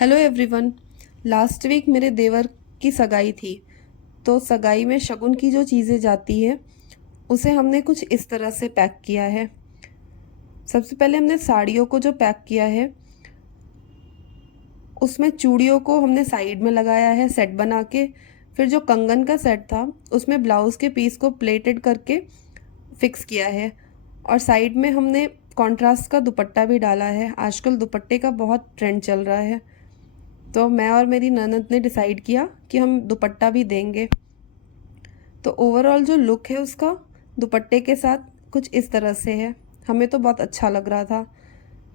Hello everyone. Last week मेरे देवर की सगाई थी। तो सगाई में शगुन की जो चीज़ें जाती है उसे हमने कुछ इस तरह से पैक किया है। सबसे पहले हमने साड़ियों को जो पैक किया है उसमें चूड़ियों को हमने साइड में लगाया है सेट बना के। फिर जो कंगन का सेट था उसमें ब्लाउज़ के पीस को प्लेटेड करके फिक्स किया है। और साइड में हमने कॉन्ट्रास्ट का दुपट्टा भी डाला है। आजकल दुपट्टे का बहुत ट्रेंड चल रहा है, तो मैं और मेरी ननद ने डिसाइड किया कि हम दुपट्टा भी देंगे। तो ओवरऑल जो लुक है उसका दुपट्टे के साथ कुछ इस तरह से है। हमें तो बहुत अच्छा लग रहा था।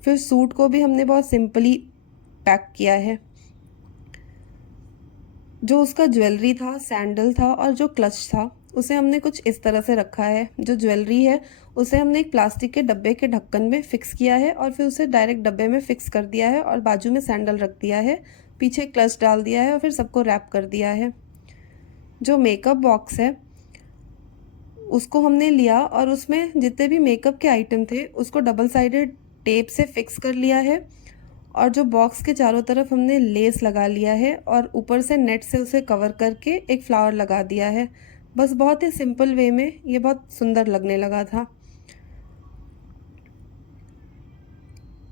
फिर सूट को भी हमने बहुत सिंपली पैक किया है। जो उसका ज्वेलरी था, सैंडल था और जो क्लच था उसे हमने कुछ इस तरह से रखा है। जो ज्वेलरी है उसे हमने एक प्लास्टिक के डब्बे के ढक्कन में फिक्स किया है और फिर उसे डायरेक्ट डब्बे में फिक्स कर दिया है और बाजू में सैंडल रख दिया है, पीछे क्लच डाल दिया है और फिर सबको रैप कर दिया है। जो मेकअप बॉक्स है उसको हमने लिया और उसमें जितने भी मेकअप के आइटम थे उसको डबल साइडेड टेप से फिक्स कर लिया है। और जो बॉक्स के चारों तरफ हमने लेस लगा लिया है और ऊपर से नेट से उसे कवर करके एक फ्लावर लगा दिया है। बस बहुत ही सिंपल वे में ये बहुत सुंदर लगने लगा था।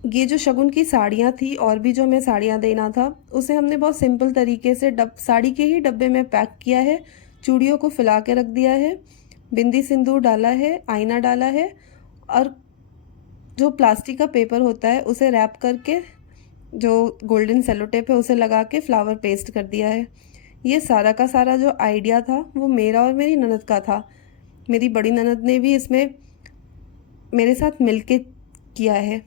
ये जो शगुन की साड़ियाँ थी और भी जो हमें साड़ियाँ देना था उसे हमने बहुत सिंपल तरीके से साड़ी के ही डब्बे में पैक किया है। चूड़ियों को फैला के रख दिया है, बिंदी सिंदूर डाला है, आईना डाला है और जो प्लास्टिक का पेपर होता है उसे रैप करके जो गोल्डन सेलो टेप है उसे लगा के फ्लावर पेस्ट कर दिया है। ये सारा का सारा जो आइडिया था वो मेरा और मेरी ननद का था। मेरी बड़ी ननद ने भी इसमें मेरे साथ मिलके किया है।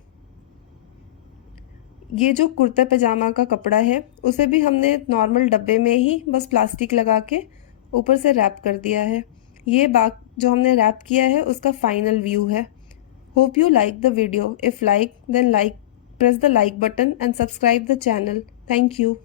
ये जो कुर्ता पजामा का कपड़ा है उसे भी हमने नॉर्मल डब्बे में ही बस प्लास्टिक लगा के ऊपर से रैप कर दिया है। ये बाग जो हमने रैप किया है उसका फाइनल व्यू है। Hope you like the video. If like, then like, press the like button and subscribe the channel. Thank you.